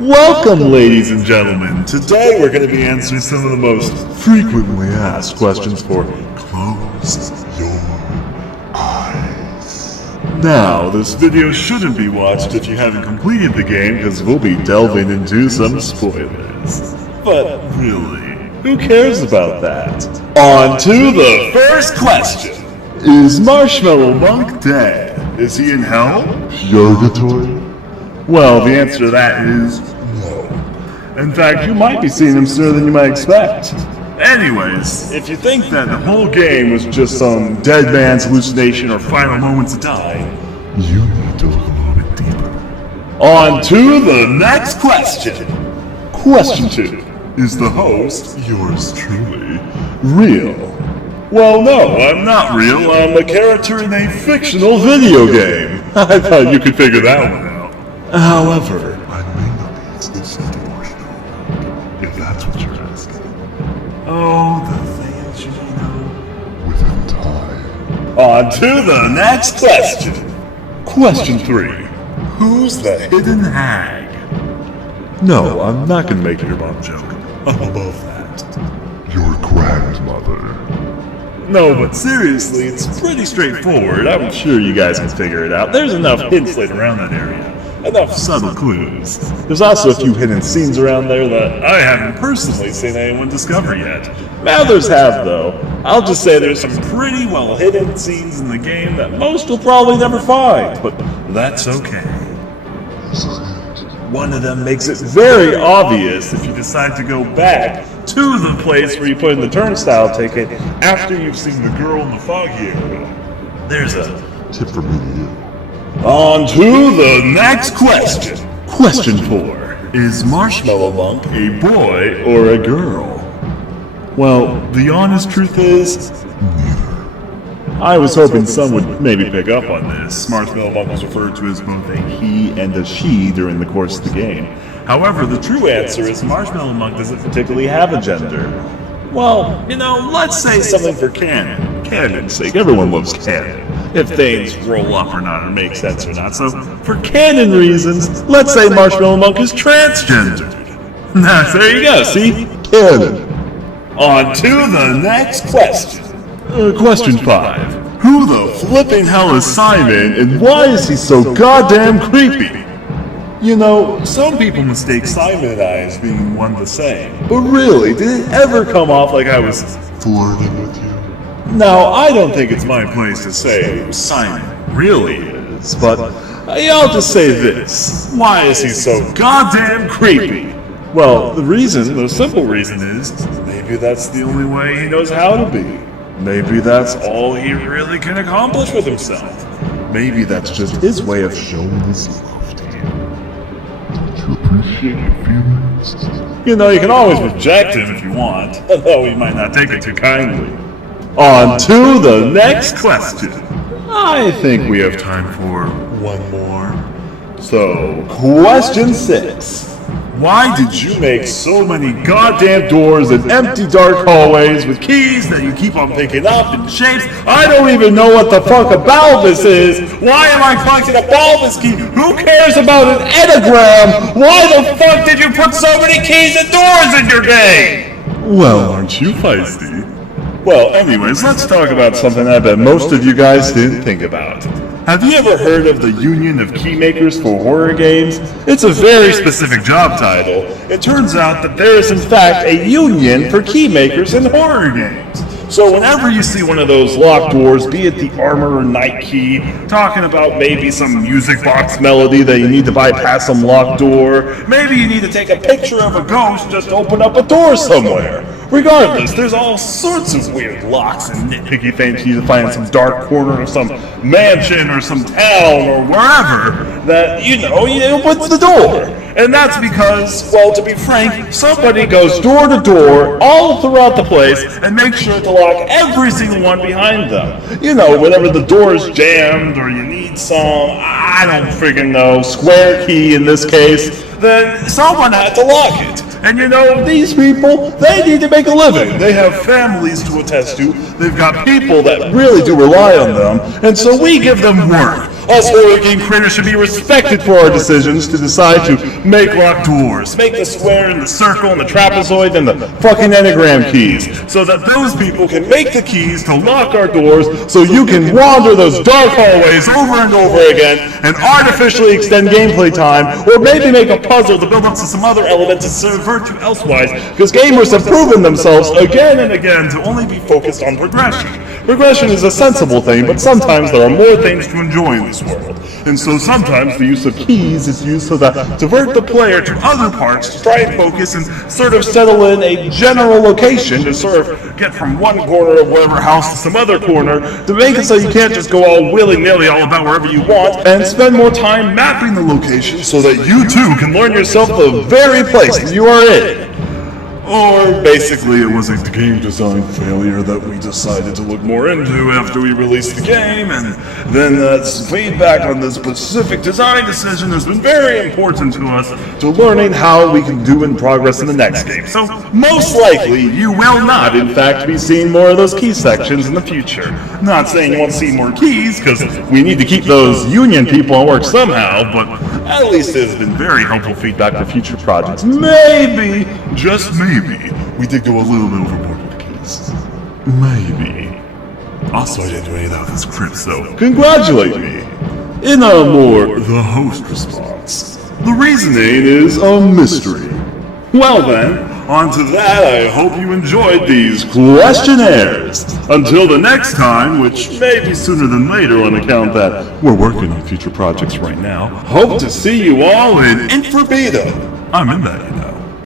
Welcome, ladies and gentlemen. Today we're going to be answering some of the most frequently asked questions for Close Your Eyes. Now, this video shouldn't be watched if you haven't completed the game because we'll be delving into some spoilers. But really, who cares about that? On to the first question. Is Marshmallow Monk dead? Is he in hell? Purgatory? Well, the answer to that is no. In fact, you might be seeing him sooner than you might expect. Anyways, if you think that the whole game was just some dead man's hallucination or final moments to die, you need to look a little bit deeper. On to the next question. Question 2. Is the host, yours truly, real? Well, no, I'm not real. I'm a character in a fictional video game. I thought you could figure that one out. However, I may not be exclusive to Marshmallow, if that's what you're asking. Oh, the things you know. Within time. On to the next question. Question 3. Who's the hidden hag? No, I'm not going to make your mom joke. I'm above that. Your grandmother. No, but seriously, it's pretty straightforward. I'm sure you guys can figure it out. There's enough hints laid around that area. Enough subtle clues. There's also a few hidden scenes around there that I haven't personally seen anyone discover yet. Others have, though. I'll just say there's some pretty well hidden scenes in the game that most will probably never find, but that's okay. One of them makes it very obvious if you decide to go back to the place where you put in the turnstile ticket after you've seen the girl in the foggy area. There's a tip from me to you. On to the next question. Question 4. Is Marshmallow Monk a boy or a girl? Well, the honest truth is, neither. I was hoping some would maybe pick up on this. Marshmallow Monk was referred to as both a he and a she during the course of the game. However, the true answer is Marshmallow Monk doesn't particularly have a gender. Well, let's say something for canon. Canon's sake, everyone loves canon. If things roll up or not, or make sense or not. So, for canon reasons, let's say Marshmallow Monk is transgendered. Now, there you go, see? Canon. On to the next question. Question 5. Who the flipping hell is Simon, and why is he so goddamn creepy? Some people mistake Simon and I as being one the same. But really, did it ever come off like I was flirting with you? Now, I don't think it's my place to say who Simon really is, but I'll just say this. Why is he so goddamn creepy? Well, the simple reason is, maybe that's the only way he knows how to be. Maybe that's all he really can accomplish with himself. Maybe that's just his way of showing his love to you. Don't you appreciate your feelings? You can always reject him if you want, although he might not take it too kindly. On to the next question. I think we have time for one more. So, question 6. Why did you make so many goddamn doors and empty dark hallways with keys that you keep on picking up in shapes? I don't even know what the fuck a bulbous is. Why am I collecting a bulbous key? Who cares about an enneagram? Why the fuck did you put so many keys and doors in your game? Well, aren't you feisty? Well, anyways, let's talk about something I bet most of you guys didn't think about. Have you ever heard of the Union of Keymakers for Horror Games? It's a very specific job title. It turns out that there is in fact a union for keymakers in horror games. So whenever you see one of those locked doors, be it the Armor or Night Key, talking about maybe some music box melody that you need to bypass some locked door, maybe you need to take a picture of a ghost just to open up a door somewhere. Regardless, there's all sorts of weird locks and nitpicky things you need to find in some dark corner of some mansion or some town or wherever that, you opens the door. And that's because, well, to be frank, somebody goes door to door all throughout the place and makes sure to lock every single one behind them. Whenever the door is jammed or you need some, I don't friggin' know, square key in this case, then someone had to lock it. And these people, they need to make a living. They have families to attest to. They've got people that really do rely on them. And so we give them work. Us horror game creators should be respected for our decisions to decide to make locked doors, make the square and the circle and the trapezoid and the fucking enneagram keys, so that those people can make the keys to lock our doors so you can wander those dark hallways over and over again and artificially extend gameplay time, or maybe make a puzzle to build up to some other element to subvert you elsewise, because gamers have proven themselves again and again to only be focused on progression. Progression is a sensible thing, but sometimes there are more things to enjoy in this world. And so sometimes the use of keys is used so that to divert the player to other parts to try and focus and sort of settle in a general location to sort of get from one corner of whatever house to some other corner, to make it so you can't just go all willy-nilly all about wherever you want, and spend more time mapping the location so that you too can learn yourself the very place that you are in. Or basically it was a game design failure that we decided to look more into after we released the game, and then feedback on the specific design decision has been very important to us to learning how we can do in progress in the next game. So most likely you will not in fact be seeing more of those key sections in the future. Not saying you won't see more keys, because we need to keep those union people on work somehow, but at least it has been very helpful feedback for future projects. Maybe, just maybe, we did go a little bit overboard with the keys. Maybe. Also, I didn't do any of that with this crypt, so congratulate me. In a more the host response, the reasoning is a mystery. Well then, on to that. I hope you enjoyed these questionnaires. Until the next time, which may be sooner than later on account that we're working on future projects right now, hope to see you all in Infra Beta. I'm in that, you know.